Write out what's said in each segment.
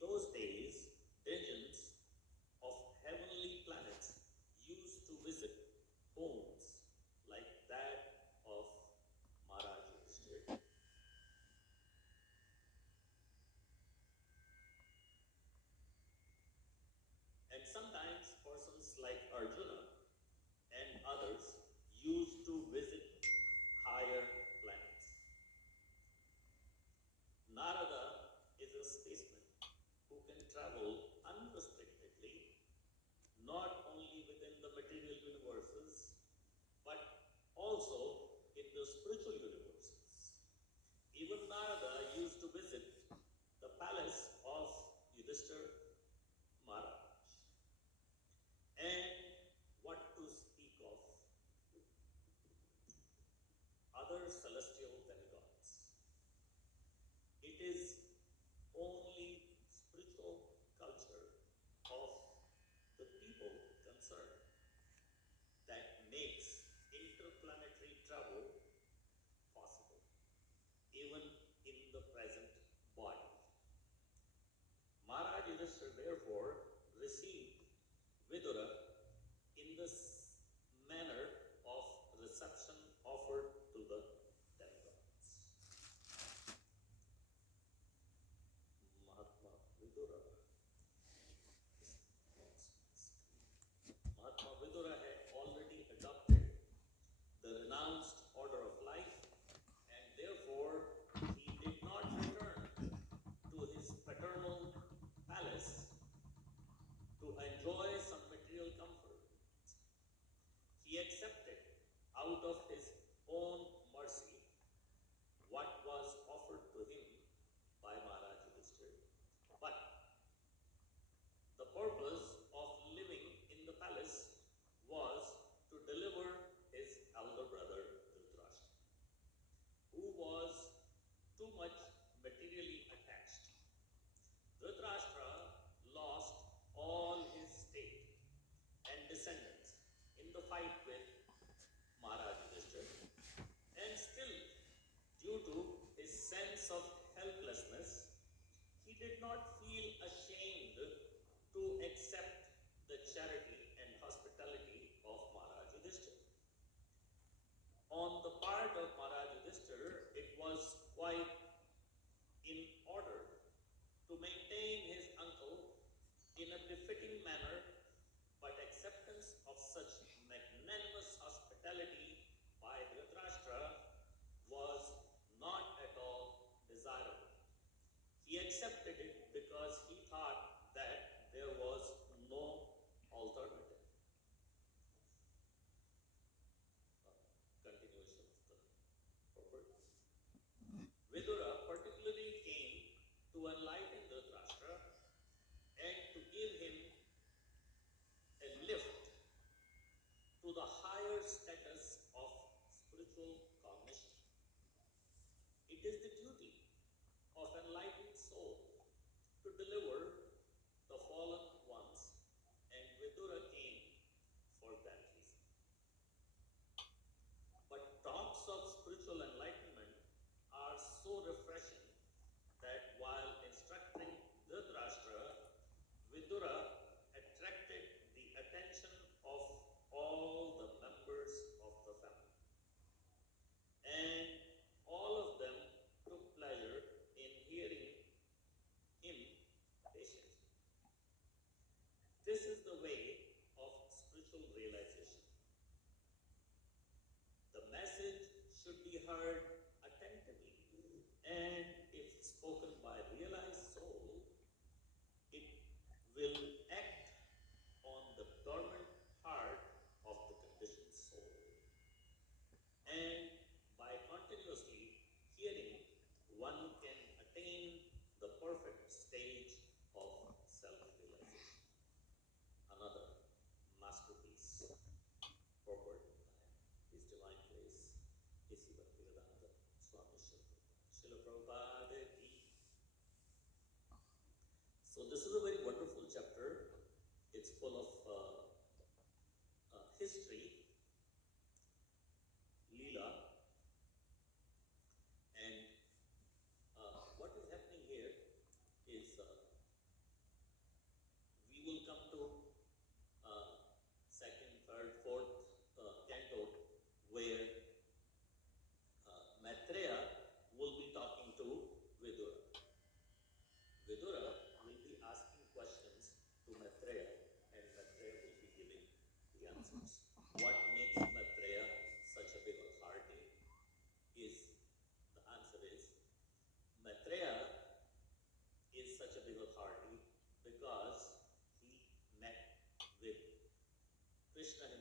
those days, dozens of heavenly planets used to visit homes like that of Maharaj Yudhishthira. And sometimes persons like Arjuna and others used to visit higher planets. Narada is a spaceman who can travel unrestrictedly, not only within the material universes, but also in the spiritual universes. Even Narada used to visit the palace of Yudhishthira Maharaj. And what to speak of other celestial demigods? It is only spiritual culture of the people concerned that makes interplanetary travel possible, even in the present body. Maharaj Yudhishthira therefore received Vidura in this manner of reception offered to the demigods. Mahatma Vidura. Mahatma Vidura had already adopted the renounced order of life, and therefore he did not return to his paternal palace to enjoy some material comfort. He accepted out of his own mercy what was offered to him by Maharaj Yudhishthira. But the purpose of living in the palace was to deliver his elder brother Dhritarashtra, who was too much materially attached. Dhritarashtra lost all his state and descendants in the fight with Maharaj Yudhishthira, and still, due to his sense of helplessness, he did not feel ashamed to accept the charity and hospitality of Maharaj Yudhishthira. On the part of Maharaj Yudhishthira, it was quite in order to maintain his uncle in a befitting manner, but acceptance of such magnanimous hospitality by Dhritarashtra was not at all desirable. He accepted it because he thought that there was no alternative. Continuation of the purport. Vidura particularly came to enlighten Dhritarashtra and to give him a lift to the higher status of spiritual cognition. It is the duty of enlightened soul to deliver the fallen ones, and Vidura came for that reason. But talks of spiritual enlightenment are so refreshing that while instructing Dhritarashtra, Vidura attracted the attention of all the members of the family. And all of them took pleasure in hearing him patiently. This is the way of spiritual realization. The message should be heard attentively, and if spoken by realized soul, it will act on the dormant heart of the conditioned soul. And by continuously hearing, one can attain the perfect stage of self-realization. Another masterpiece, purport by His Divine Grace, A.C. Bhaktivedanta Swami Srila Prabhupada Ki. So this is a very wonderful chapter. It's full of history, Leela, and what is happening here is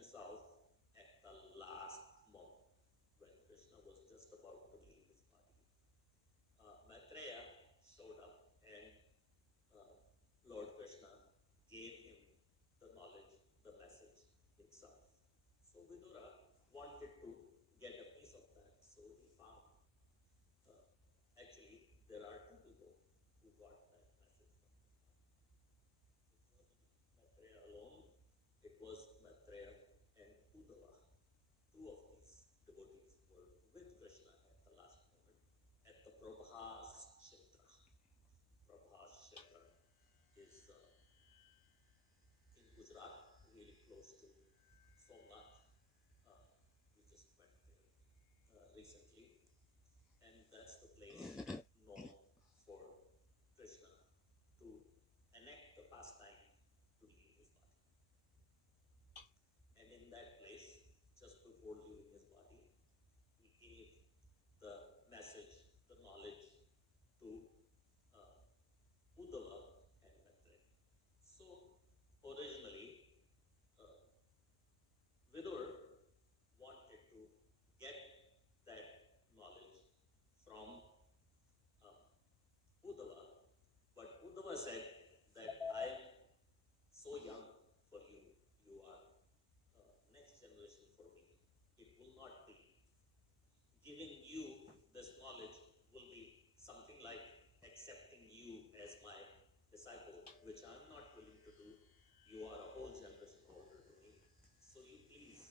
south at the last moment when Krishna was just about to leave his body. Maitreya showed up and Lord Krishna gave him the knowledge, the message himself. So Vidura wanted to get a piece of that, so he found. Actually, there are two people who got that message from Krishna. It wasn't Maitreya alone, it was Maitreya and Uddhava. Two of these devotees were with Krishna at the last moment at the Prabhas Kshetra. Prabhas Kshetra is in Gujarat, really close to Somnath. We just went there recently, and that's the place known for Krishna to enact the pastime to leave his body. And in that place, just before leaving his body, he gave the message, the knowledge to Uddhava and Maitreya. So originally, Vidur wanted to get that knowledge from Uddhava, but Uddhava said that I am so young for you, you are next generation for me. It will not be. Giving you this knowledge will be something like accepting you as my disciple, which I'm not willing to do. You are a whole generation older to me. So you please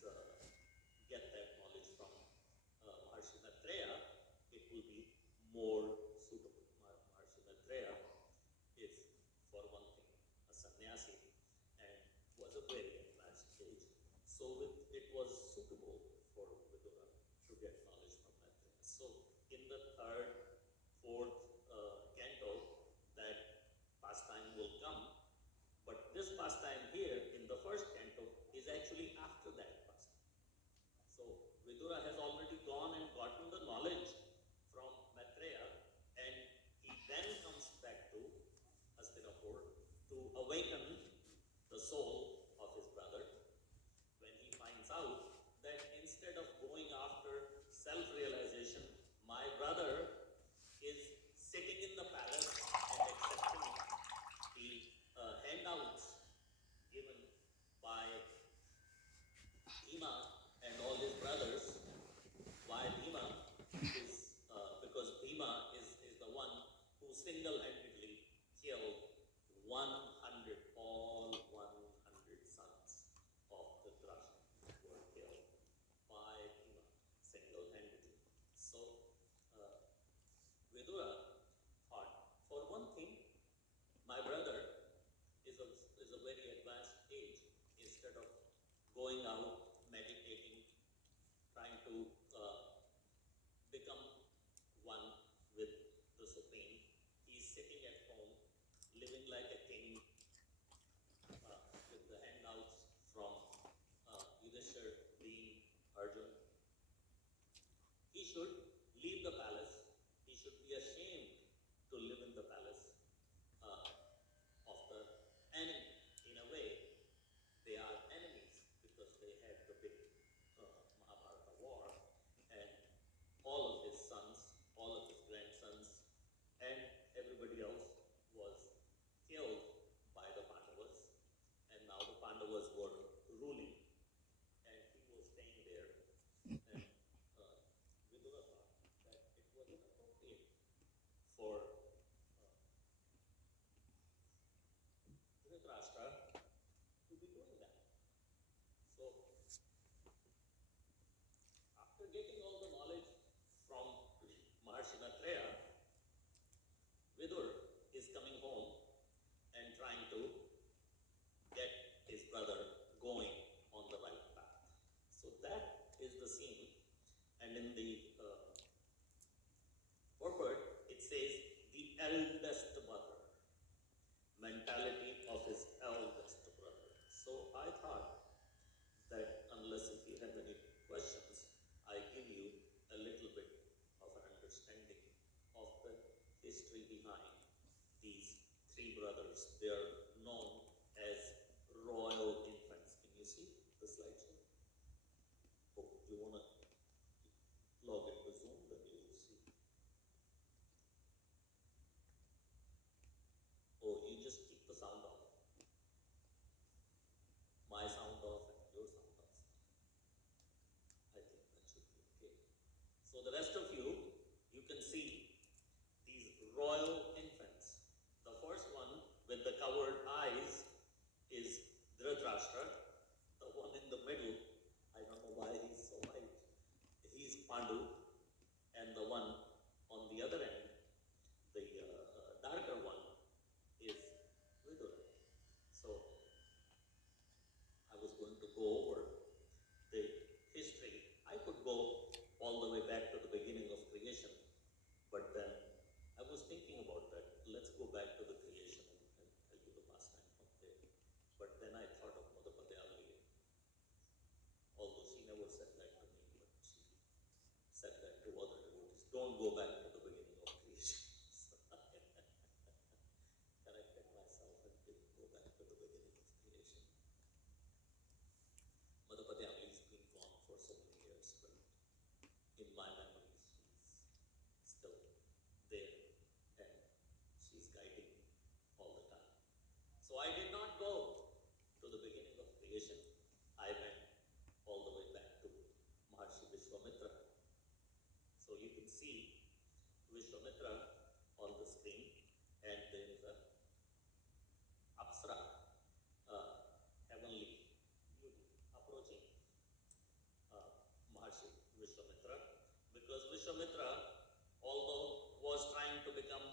get that knowledge from Maharshi Maitreya. It will be more suitable. Maharshi Maitreya is, for one thing, a sannyasi and was a very advanced age. So it was suitable for Vidura to get knowledge from Maitreya. So in the third, fourth canto, that pastime will come. But this pastime here in the first canto is actually after that pastime. So Vidura has already gone and gotten the knowledge from Maitreya, and he then comes back to Hastinapur to awaken the soul of his brother when he finds out that instead of going after self-realization, my brother is sitting in the palace and accepting the handouts given by Bhima and all his brothers. Why Bhima? Is because Bhima is the one who single-handedly killed 100, all 100 sons of the Drashta were killed by Bhima single-handedly. So Vidura thought, for one thing, my brother is a very advanced age. Instead of going out, meditating, trying to become one with the Supreme, he's sitting at home, living like a king, with the handouts from Yudhishthir, Bhim, Arjun. He should leave the palace. He should be ashamed to live in the palace of the enemy. In a way, they are enemies because they had the big Mahabharata war, and all of his sons, all of his grandsons, and everybody else was killed by the Pandavas, and now the Pandavas were ruling, and he was staying there. And Vidura thought that it was inappropriate for Dhritarashtra to be doing that. So, after getting all the knowledge from Maharshi Maitreya, Vidur is coming home and trying to get his brother going on the right path. So that is the scene. And in the purport, it says the eldest brother, mentality of his eldest brother. So I thought that unless if you have any questions, I give you a little bit of an understanding of the history behind these three brothers. They are known as royal infants. Can you see the slideshow? go back to the beginning of creation. So I corrected myself and didn't go back to the beginning of creation. Mother Padyamali has been gone for so many years, but in my memories, she's still there and she's guiding me all the time. So I did not go to the beginning of creation. I went all the way back to Maharshi Vishwamitra. So you can see Vishwamitra on the screen, and there is a Apsara, heavenly beauty, approaching Maharshi Vishwamitra, because Vishwamitra, although was trying to become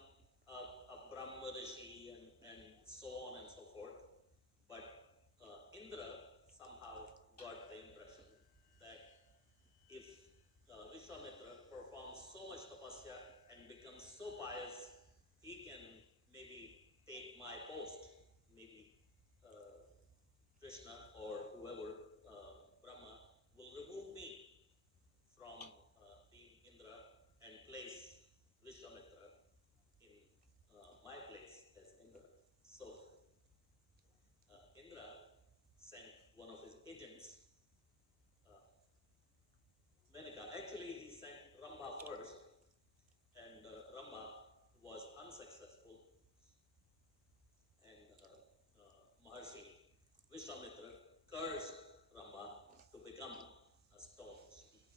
a Brahma Rishi and so on and so forth, but Indra somehow got the impression that if Vishwamitra performs so much tapasya and becomes so pious, he can maybe take my post. Maybe Krishna or whoever, Brahma, will remove me from being Indra and place Vishwamitra in my place as Indra. So Indra sent one of his agents, Menaka. Actually, he sent Ramba first, and Ramba was unsuccessful, and Maharshi Vishwamitra cursed Ramba to become a stone.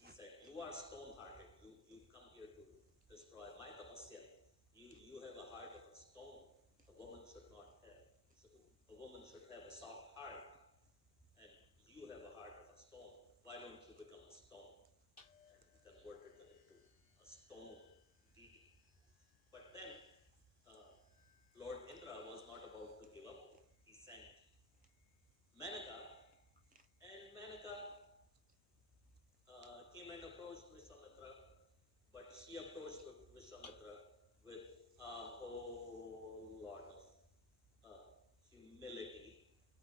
He said, "You are stone-hearted. You come here to destroy my tapasya. You have a heart of a stone. A woman should not have. A woman should have a soft heart, and you have a heart of a stone. Why don't you become a stone?" And he converted her into a stone deity. But then Lord Indra was not about to give up. He sent Menaka, and Menaka came and approached Vishwamitra, but she approached Vishwamitra with a whole lot of humility,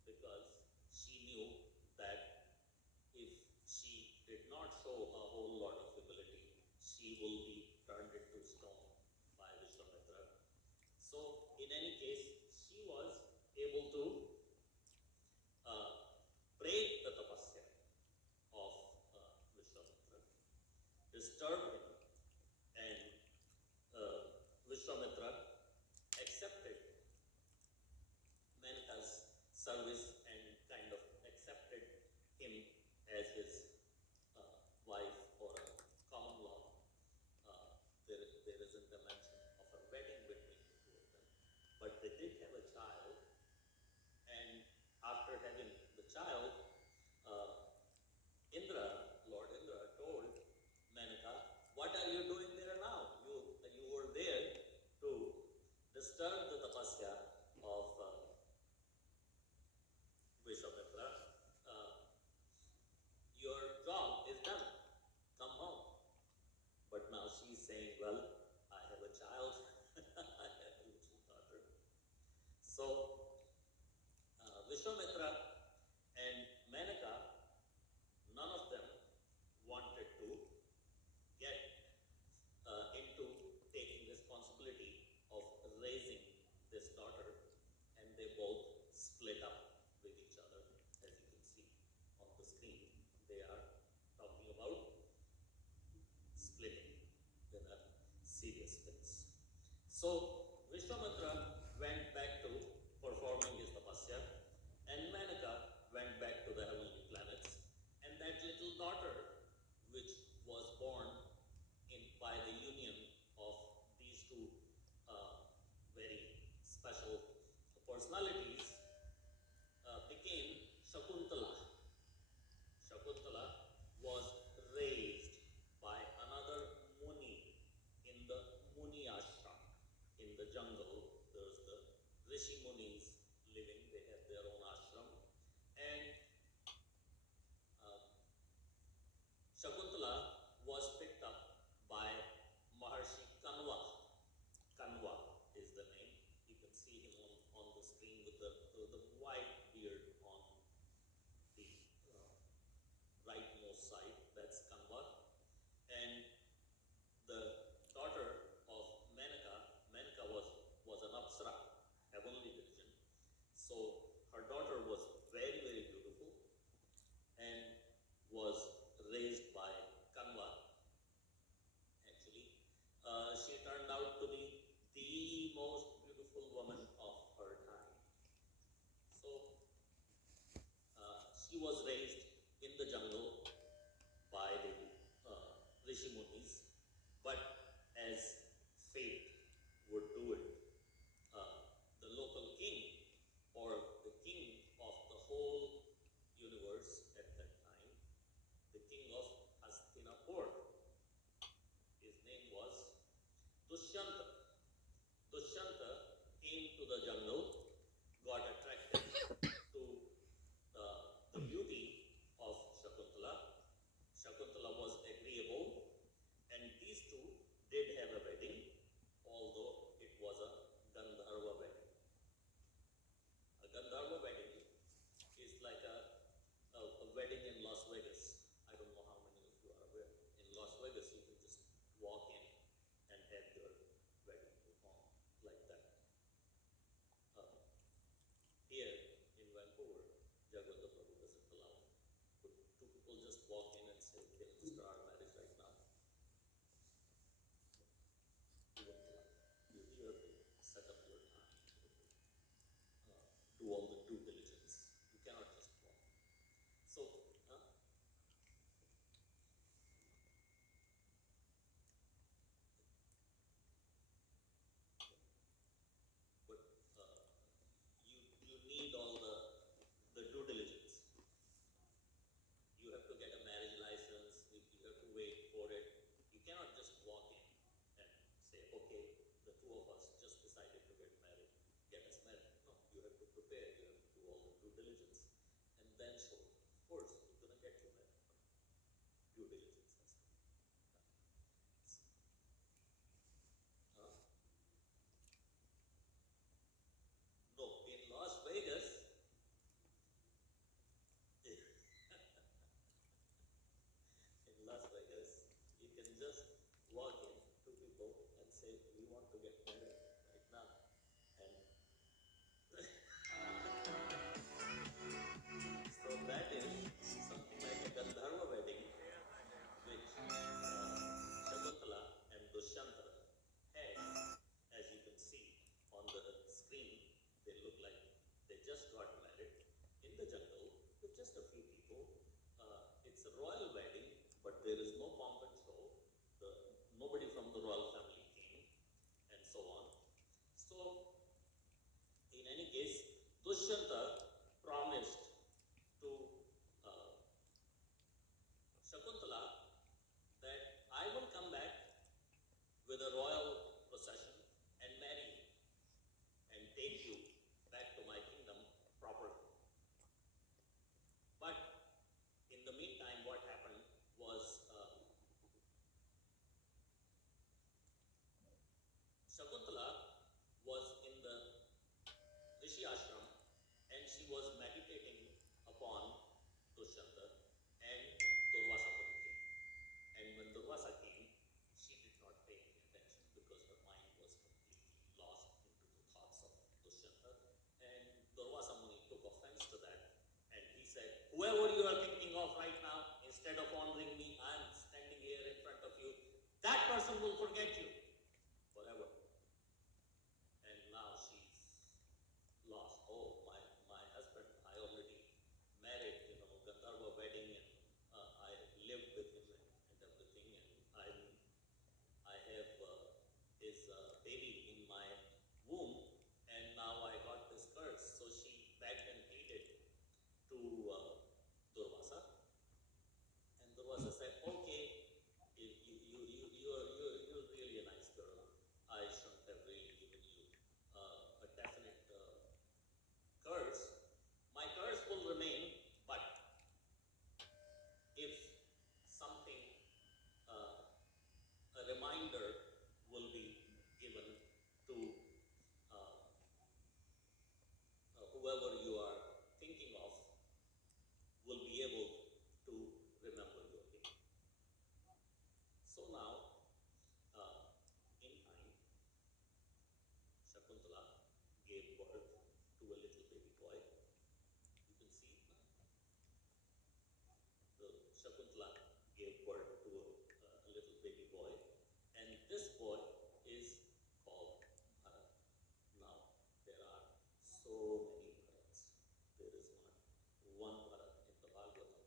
because she knew that if she did not show a whole lot of humility, she will be turned into stone by Vishwamitra. So in any case, she was able to break the tapasya of Vishwamitra, disturb him, and Vishwamitra accepted Menaka's service and kind of accepted him as his wife or a common law. There isn't a mention of a wedding between the two of them, but they did have a child, and after having the child, Lord Indra told Menaka, "What are you doing there now? You were there to disturb the tapasya of Vishwamitra. Your job is done. Come home." But now she's saying, "Well, I have a child. I have a little daughter." So Vishwamitra and Menaka, none of them wanted to get into taking responsibility of raising this daughter, and they both split up with each other. As you can see on the screen, they are talking about splitting in a serious sense. So Vishwamitra went back to performing his tapasya, and Menaka went back to the heavenly planets, and that little daughter, which was born by the union of these two very special personalities, became Shakuntala. Shakuntala was raised by another Muni in the Muni ashram. In the jungle, there's the Rishi Munis living, they have their own ashram, and Shakuntala was picked up by Maharshi Kanva. Kanva is the name. You can see him on the screen with the white beard on the rightmost side. That's Kanva. And the Jagata Prabhu doesn't allow. Could two people just walk in and say, okay, let's start our marriage right now? You won't allow. You're here to set up your time, do all the due diligence. You cannot just walk. So, but you need all the due diligence. You have to get a marriage license. You have to wait for it. You cannot just walk in and say, okay, the two of us just decided to get married. Get us married. No, you have to prepare. You have to do all the due diligence, and then so of course you're gonna get you married. Due diligence has to be done. No, in Las Vegas, in Las Vegas, you can just walk in, two people, and say, we want to get married right now. And so that is something like a Gandharva wedding, which Shakuntala and Dushyanta had. As you can see on the screen, they look like they just got married in the jungle with just a few people. It's a royal wedding, but there is no pomp and show. Nobody from the royal family came, and so on. So, in any case, Dushyanta promised to uh, Shakuntala that I will come back with a royal procession and marry you and take you back to my kingdom properly. But in the meantime, what happened was Shakuntala was in the Rishi ashram and she was meditating upon Dushyanta, and Durvasa Muni came. And when Durvasa came, she did not pay any attention because her mind was completely lost into the thoughts of Dushyanta. And Durvasa Muni took offense to that, and he said, whoever you are thinking of right now, instead of honoring me, I am standing here in front of you. That person will forget you forever. And now she's lost. Oh, my husband, I already married, Gandharva wedding, and I lived with him and everything, and I have his baby in my womb, and now I got this curse. So she begged and pleaded to Durvasa, and Durvasa said, okay, you're really a nice girl. I shouldn't have really given you a definite curse. My curse will remain, but if something, a reminder will be given to whoever you are thinking of, will be able to remember your name. So now, in time, Shakuntala gave birth to a little baby boy. You can see it now. Shakuntala gave birth to a little baby boy, and this boy is called Bharat. Now, there are so many Bharats. There is not one Bharat in the Bhagwatam.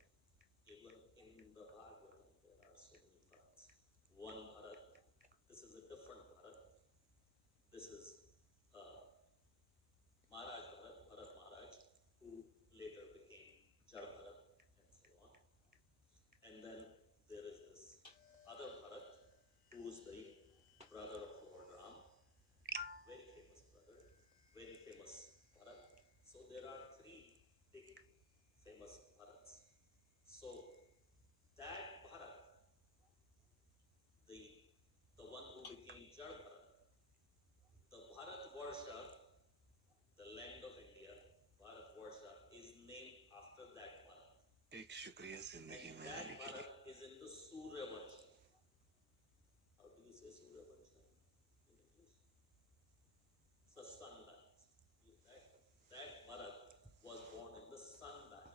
Even in the Bhagwatam, there are so many Bharats. One Bharat, this is a different Bharat. This is Maharaj Bharat, Bharat Maharaj, who later became Jar Bharat, and so on. And then there is this other Bharat, who is the brother of Lord Ram, very famous brother, very famous Bharat. So there are three big famous Bharats. So that Bharat, the one who became Jar Bharat, the Bharat Varsha, the land of India, Bharat Varsha, is named after that Bharat. एक शुक्रिया जिंदगी And में that आने के लिए Bharat is in the Surya Varsha. How do you say Surya Varsha in English? The sun dance. That Bharat was born in the sun dance.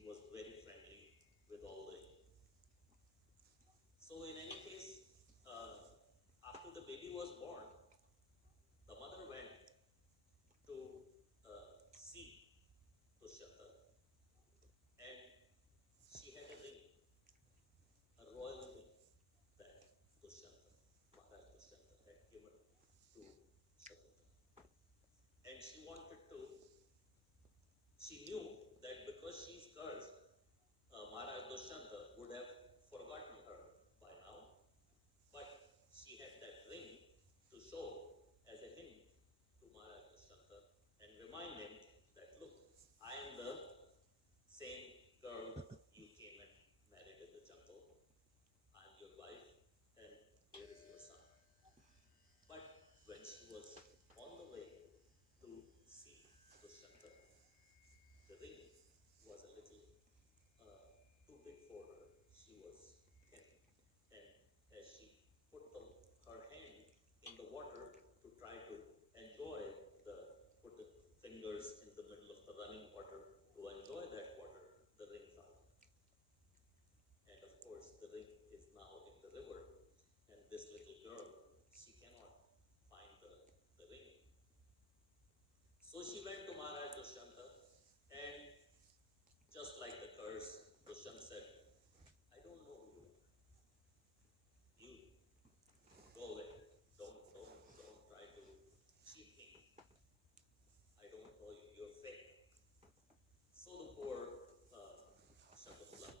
he was very friendly with all the. So in any case, after the baby was born, the mother went to see Dushyanta, and she had a ring, a royal ring that Dushyanta, Maharaj Dushyanta had given to Shakuntala. And she wanted to, she knew that because she's cursed, Maharaj Dushyanta would have forgotten her by now, but she had that ring to show as a hint to Maharaj Dushyanta and remind him that, look, I am the same girl you came and married in the jungle. I am your wife, and here is your son. But when she was on the way to see Dushyanta, the ring was a little too big for her. She was thin. And as she put her hand in the water to try to enjoy put the fingers in the middle of the running water to enjoy that water, the ring fell. And of course, the ring is now in the river, and this little girl, she cannot find the ring. So she went to Maharaj Dushyanta, and just like the curse, Dushyanta said, I don't know you. You go away. Don't try to cheat me. I don't know you. You're fake. So the poor Shakuntala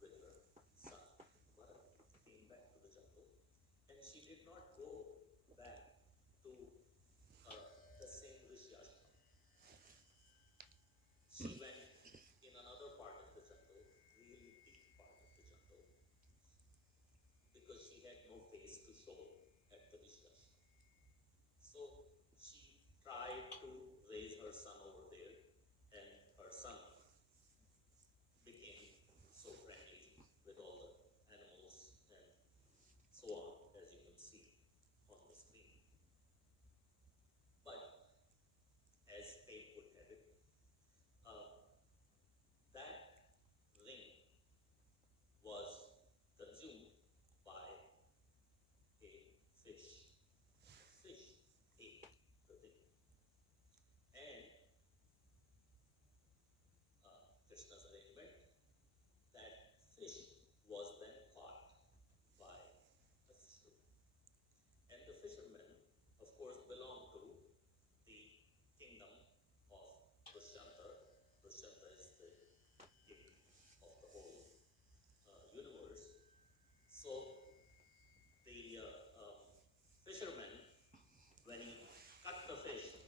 with her son Bharat came back to the jungle, and she did not go back to the same rishi ashram. She went in another part of the jungle, really deep part of the jungle, because she had no face to show at the rishi ashram. So she tried to raise her son over there, and her son became so friendly with all the animals and so on, as you can see on the screen. But as fate would have it, that ring was consumed by a fish. Fish ate the ring. And Krishna's arrangement, that fish was then caught by a fisherman. And the fishermen, of course, belong to the kingdom of Dushyanta. Dushyanta is the king of the whole universe. So the fisherman, when he cut the fish,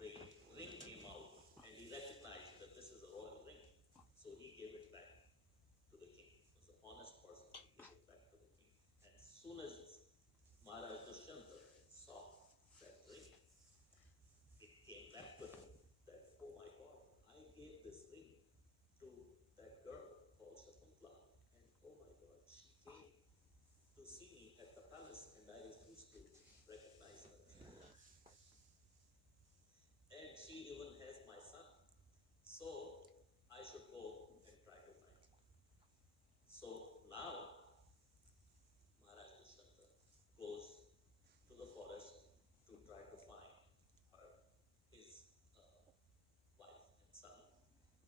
the ring came out, and he recognized that this is a royal ring. So he gave it back to the king. He was an honest person. He gave it back to the king. And as soon as Maharaj Dushyanta saw that ring, it came back with him that, oh my God, I gave this ring to that girl called Shakuntala, and oh my God, she came to see me at the palace, and I refused to recognize her. And she even has my son. So I should go and try to find her. So now Maharaj Dushyanta goes to the forest to try to find her, his wife and son.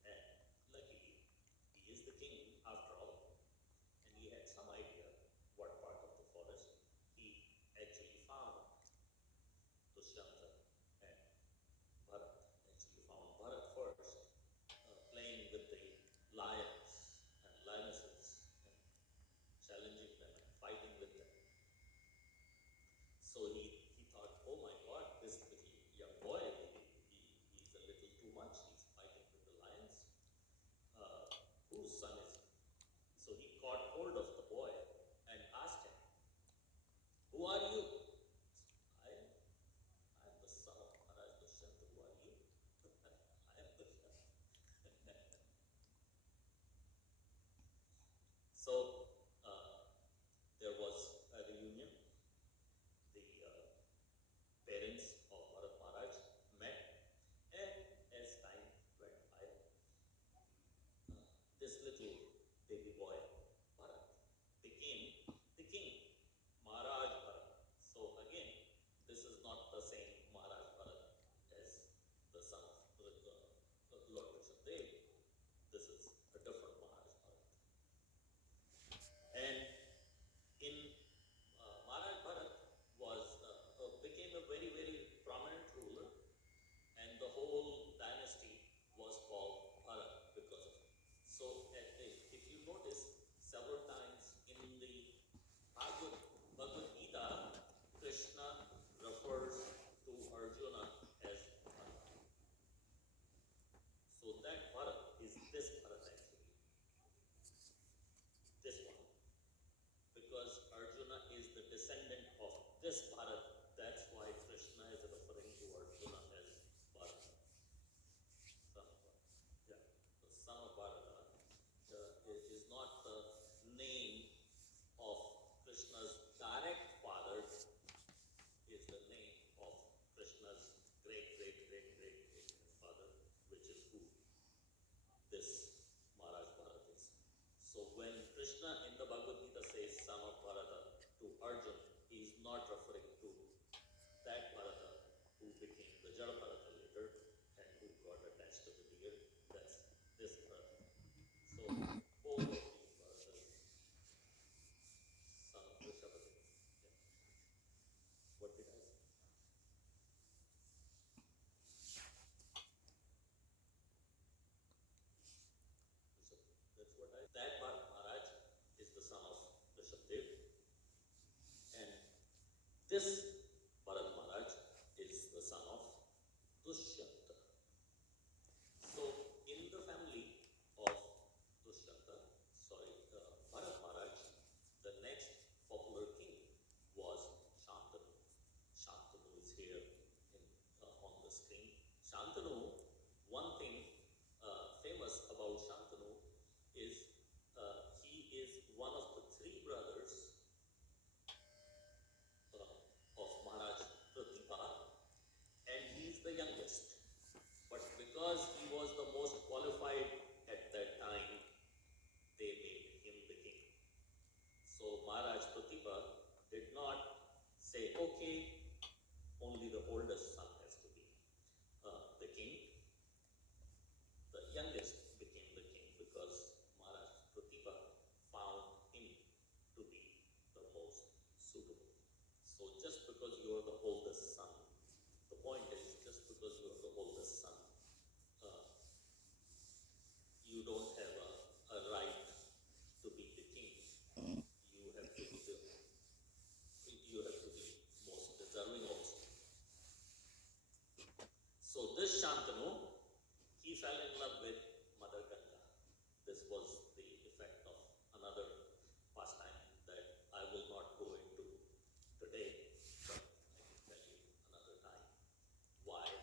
And luckily, he is the king after all, and he had some idea what part of the forest. He actually found Dushyanta and Bharat. Actually found Bharat first, this little baby boy, Bharat, became the king, Maharaj Bharat. So again, this is not the same Maharaj Bharat as the son of Lord Rishabdev. This is a different Maharaj Bharat. And in Maharaj Bharat became a very, very prominent ruler, and the whole dynasty was called Bharat because of it. So, if you notice, several times in the Bhagavad Gita, Krishna refers to Arjuna as Bharat. So that Bharat is this Bharat actually, this one. Because Arjuna is the descendant of this Bharat, that's why Krishna is referring to Arjuna as Bharat. Son of Bharat. Yeah. The son of Bharata is not the name of Krishna's direct father, is the name of Krishna's great, great, great, great, great father, which is who this Maharaj Bharat is. So when Krishna in the Bhagavad Gita says son of Bharata to Arjun, he is not referring to that Bharata who became the Jada Bharata later and who got attached to the deer. That's this Bharata. So both of these Bharatas, son of Rishabhadev. Yeah. What did I say? That's what I. That Maharaj is the son of Rishabdev, and this Bharat Maharaj is the son of Dushyanta. So in the family of Dushyanta, Bharat Maharaj, the next popular king was Shantanu. Shantanu is here on the screen. Shantanu, one thing famous about Shantanu is he is one of the three brothers of Maharaj Pratibha, and he is the youngest. But because he was the most qualified at that time, they made him the king. So Maharaj Pratibha did not say, okay, only the oldest son has to be the king. The youngest became the king because Maharaj Pratibha found him to be the most suitable. So just because you are the oldest son, the point is, just because you are the oldest son, you don't have a right to be the king. You have to be most deserving also. So this Shantanu, he fell in love with Mother Ganga. This was the effect of another pastime that I will not go into today, but I can tell you another time why he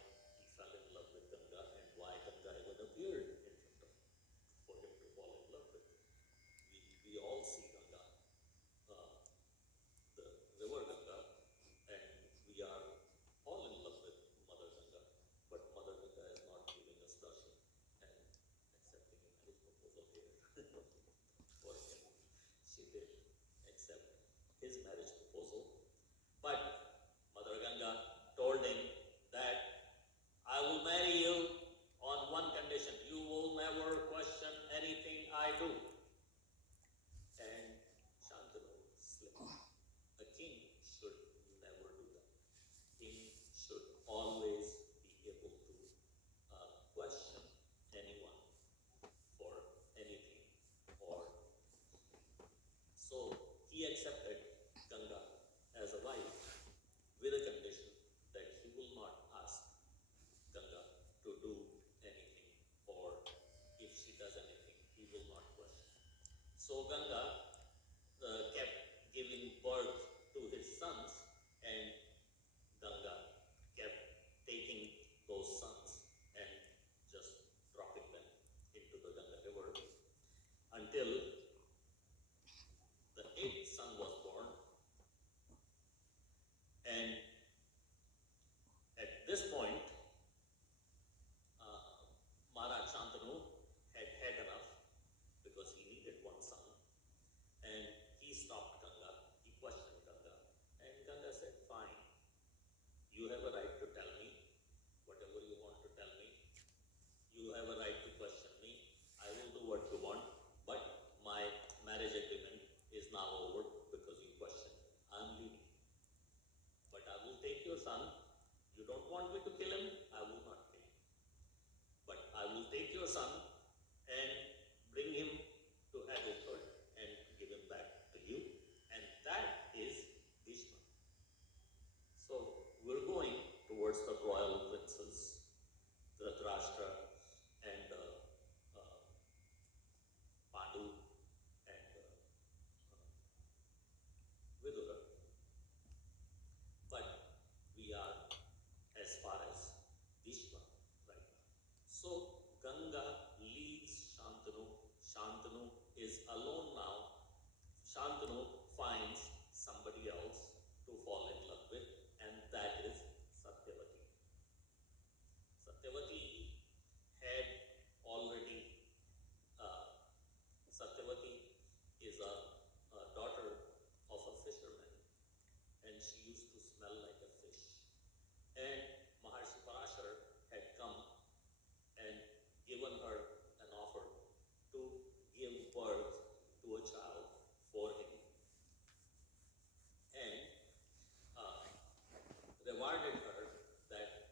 fell in love with Ganga and why Ganga even appeared in front of him for him to fall in love with. We all see Ganga, the river Ganga, and we are all in love with Mother Ganga, but Mother Ganga is not giving us darshan and accepting a marriage proposal here for him. She did accept his marriage proposal, but Mother Ganga told him that I will marry you on one condition: you will never question anything I do. And Shantanu slipped. A king should never do that. King should always be able to question anyone for anything. So he accepted Ganga as a wife with a condition that he will not ask Ganga to do anything, or if she does anything, he will not question. So Ganga kept giving birth to his sons, and Ganga kept taking those sons and just dropping them into the Ganga river until the eighth son was born. And at this point, Maharaj Shantanu had had enough, You have a right to tell me whatever you want to tell me. You have a right to question me. I will do what you want, but my marriage agreement is now over because you questioned. I'm leaving. But I will take your son. You don't want me to kill him? I will not kill him. But I will take your son and bring him to adulthood and give him back to you. And that is Bhishma. So we're going towards the royal princes, Dhritarashtra and Pandu and Vidura. But we are as far as Bhishma right now. So Ganga leaves Shantanu. Shantanu is alone now. Shantanu finds somebody else to fall in love with, and that is Satyavati. Satyavati had already, Satyavati is a daughter of a fisherman, and she used to smell like a fish. And Maharshi Parashar had come and given her an offer to give birth to a child for him, and rewarded her that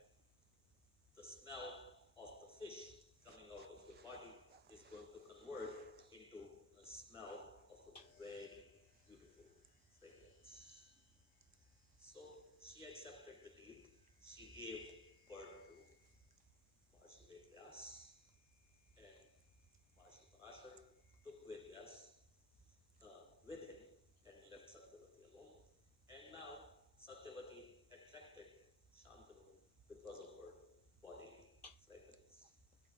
the smell of the fish coming out of your body is going to convert into a smell of a very beautiful fragrance. So she accepted the deal. She gave birth to Maharshi Vedyas, and Maharshi Parashar took Vedyas with him and left Satyavati alone. And now Satyavati attracted Shantanu because of her bodily fragrance.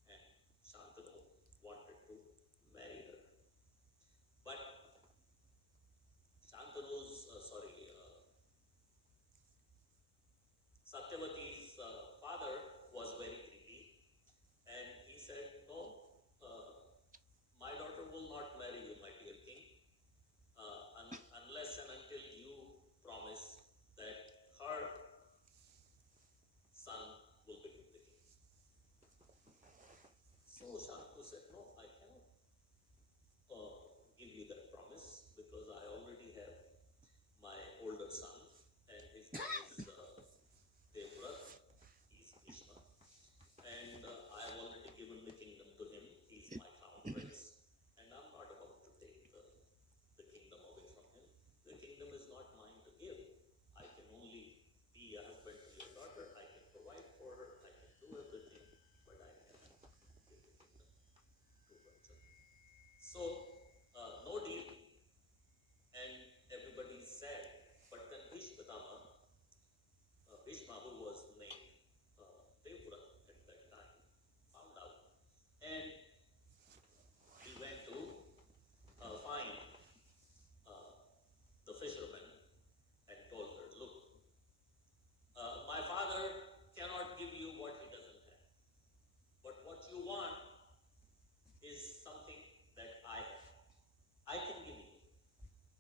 And Shantanu wanted to marry her. But Satyavati's father was very greedy, and he said, "No, my daughter will not marry you, my dear king, unless and until you promise that her son will become the king." So Shantanu said, "No, I cannot give you that promise because I already have my older son, and his name is Devvrat. He's Bhishma, and I have already given the kingdom to him. He's my crown prince, and I'm not about to take the kingdom away from him. The kingdom is not mine to give. I can only be a husband to your daughter. I can provide for her. I can do everything, but I cannot give the kingdom to her children." So, no deal, and everybody is sad. But then Bhishma, who was named Devvrat at that time, found out, and he went to find the fisherman and told her, "Look, my father cannot give you what he doesn't have, but what you want is something that I have. I can give you.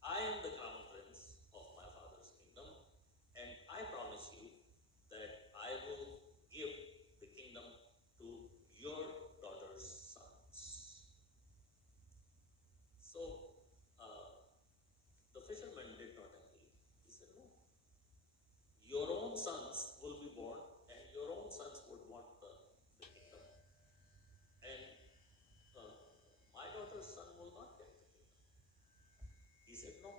I am the crown prince of my father's kingdom, and I promise you that I will give the kingdom to your daughter's sons." So the fisherman did not agree. He said, "No, your own sons will be born, and your own sons would want the kingdom, and my daughter's son will not get the kingdom." He said, "No,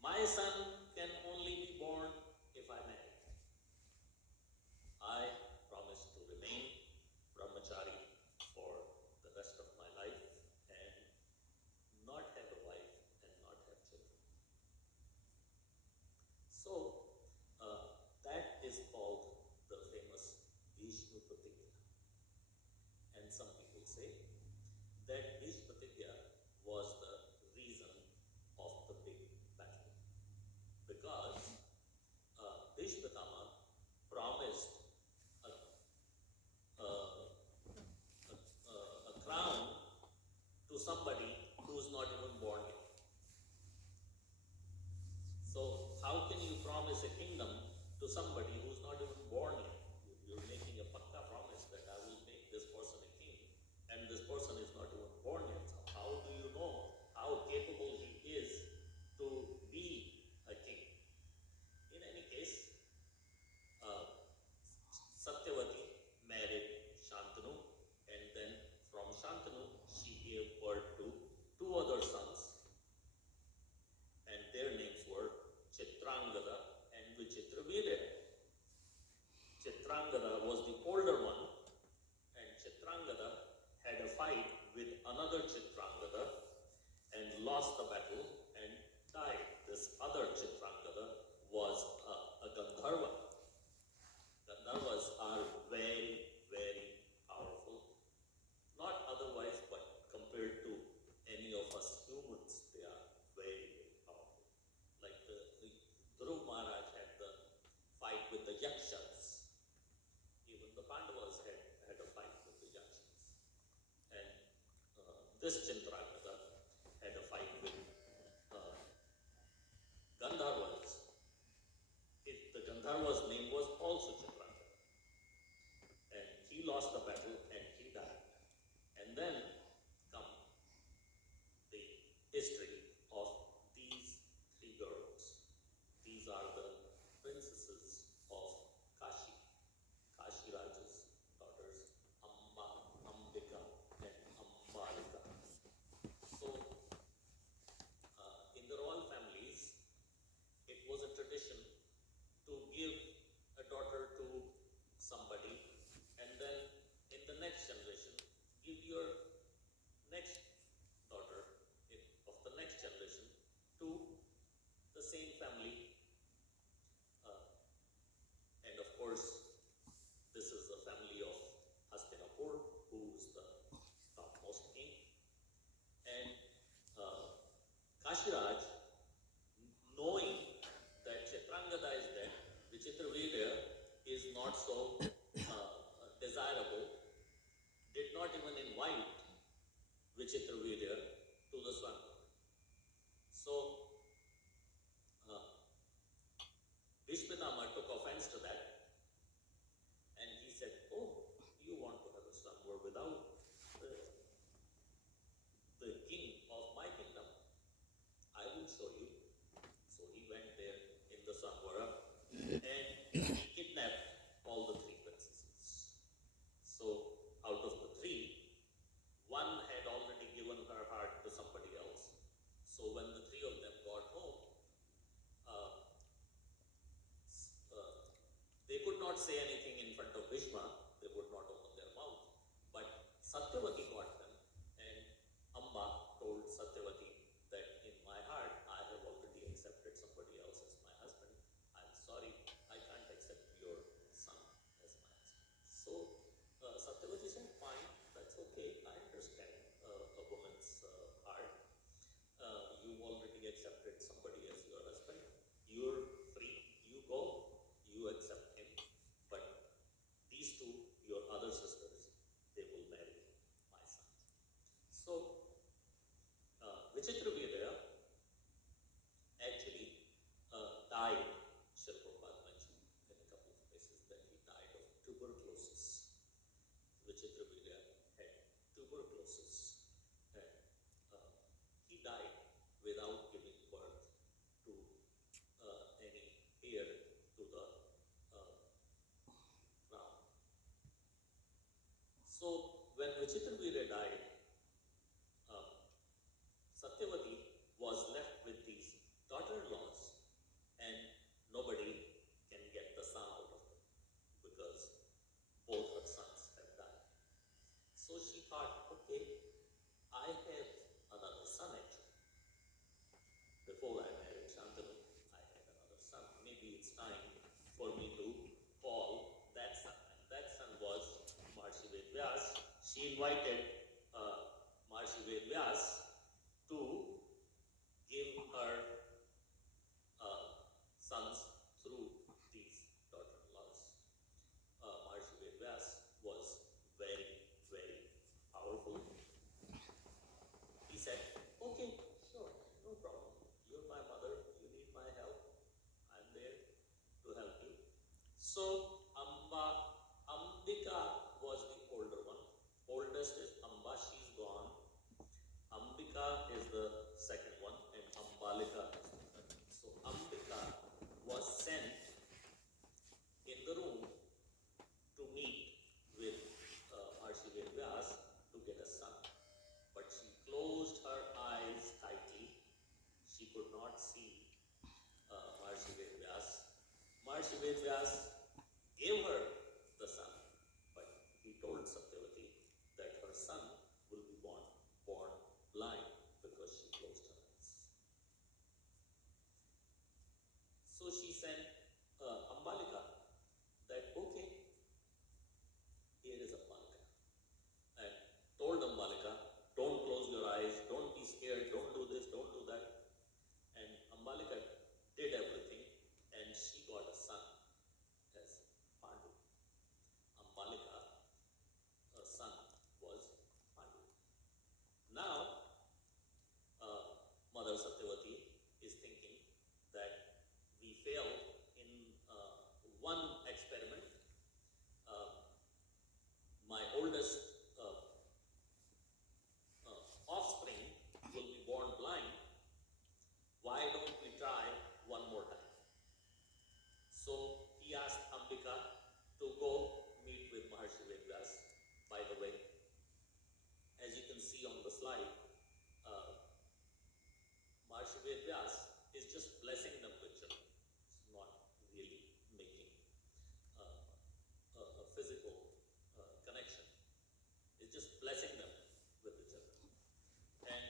my son can only be born if I marry. I promise to remain brahmachari for the rest of my life and not have a wife and not have children." So that is called the famous Bhishma Pratigya. And some people say that Bhishma Pratigya was the reason of the big battle, because Bhishma promised a, a, a crown to somebody who is not even born yet. So how can you promise a kingdom to somebody who's not even born yet. You're making a pakka promise that I will make this person a king, and this person is not even born yet. So how do you know how capable he is to be a king? In any case, Satyavati married Shantanu, and then from Shantanu she gave birth to two other sons, and their names were Chitrangada and Vichitravirya. Chitrangada was the older one, and Chitrangada had a fight with another Chitrangada and lost the battle and died. This other Chitrangada was a Gandharva. Gandharvas are very, very powerful. Not otherwise, but compared to any of us humans, they are very, very powerful. Like the Dhruv Maharaj had the fight with the Yakshas. Even the Pandavas had a fight with the Yakshas. And this Chitrangada had a fight with Gandharvas. The Gandharva's name was also Chitrangada. And he lost the battle and he died. And then come the history of these three girls. These are the princesses of Kashi, Kashi Raja's daughters, Amba, Ambika, and Ambalika. So, in the royal families, it was a tradition to give a daughter to somebody, and then in the next generation, give your next daughter of the next generation to the same family. And of course, this is the family of Hastinapur, who is the topmost king. And Kashiraj, knowing that Chitrangada is dead, Vichitravirya is not so desirable, did not even invite Vichitravirya to the Swanamar. So, Bhishmatama took offense to that, and he said, "Oh, you want to have a Swanamar without the king of my kingdom? I will show you." So he went there in the Swanamara, and he kidnapped all the three princesses. So out of the three, one had already given her heart to somebody else. So when the three of them got home, they could not say anything in front of Bhishma. They would not open their mouth. But Satyavati got them, and Amba told Satyavati that in my heart I have already accepted somebody else as my husband. I'm sorry, I can't accept your son as my husband. So Satyavati said, "Fine, that's okay. I understand a woman's heart. You've already accepted somebody as your husband. You're free. You go. You accept him. But these two, your other sisters, they will marry my son." So Vichitravirya actually died. Srila Prabhupada mentioned in a couple of places that he died of tuberculosis. Vichitravirya had tuberculosis, and he died without giving birth to any heir to the crown. So when Vichitravirya died, Satyavati was left with these daughter-in-laws, and nobody can get the son out of them because both her sons have died. So she thought, okay, I have another son actually. Before I married Shantanu, I had another son. Maybe it's time for me to call that son. And that son was Maharishi Vedvyas. She invited Maharishi Vedvyas to give her sons through these daughter-in-laws. Maharishi Vedvyas was very, very powerful. He said, "Okay, sure, no problem. You're my mother. You need my help. I'm there to help you." So Ambika was the older one. Oldest is Amba, she's gone. Ambika is the second one, and Ambalika is the third. So Ambika was sent in the room to meet with Maharishi Vyas to get a son. But she closed her eyes tightly. She could not see Maharishi Vyas. Maharishi Vyas gave her the son, but he told Satyavati that her son will be born blind because she closed her eyes. So she sent Ambalika that, okay, here is Ambalika, and told Ambalika, don't close your eyes, don't be scared, don't do this, don't do that. And Ambalika did everything, and she got a son as Pandu. Ambalika, her son, was Pandu. Now, Mother Satyavati is thinking that we failed in one experiment. My oldest offspring will be born blind. Why don't we try one more time? So he asked Ambika to go meet with Maharishi Vyas. By the way, as you can see on the slide, Maharishi Vyas is just blessing them with children. It's not really making a physical connection. It's just blessing them with the children. And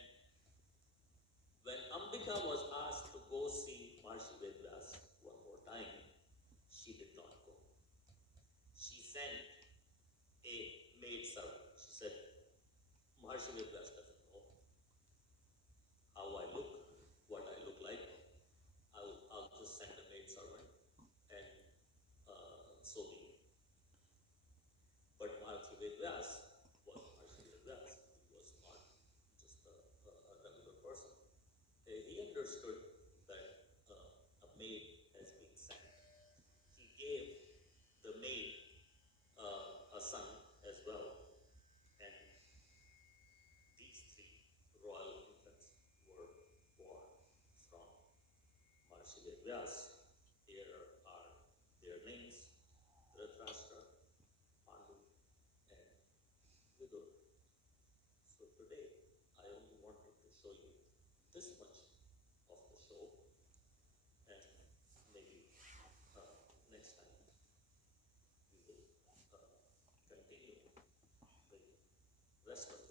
when Ambika was asked to go see Maharishi Vyas one more time, she did not go. She sent a maid servant. She said, Maharishi Vyas doesn't know how I look, what I look like. I'll just send a maid servant, and so be it. But Maharishi Vyas was Maharishi Vyas. He was not just a regular person. He understood that a maid has been sent. He gave the maid a son as well, and these three royal infants were born from Maharishi Vyas. Here are their names: Dhritarashtra, Pandu, and Vidur. So today I only wanted to show you this much of the show, and maybe next time we will continue the rest of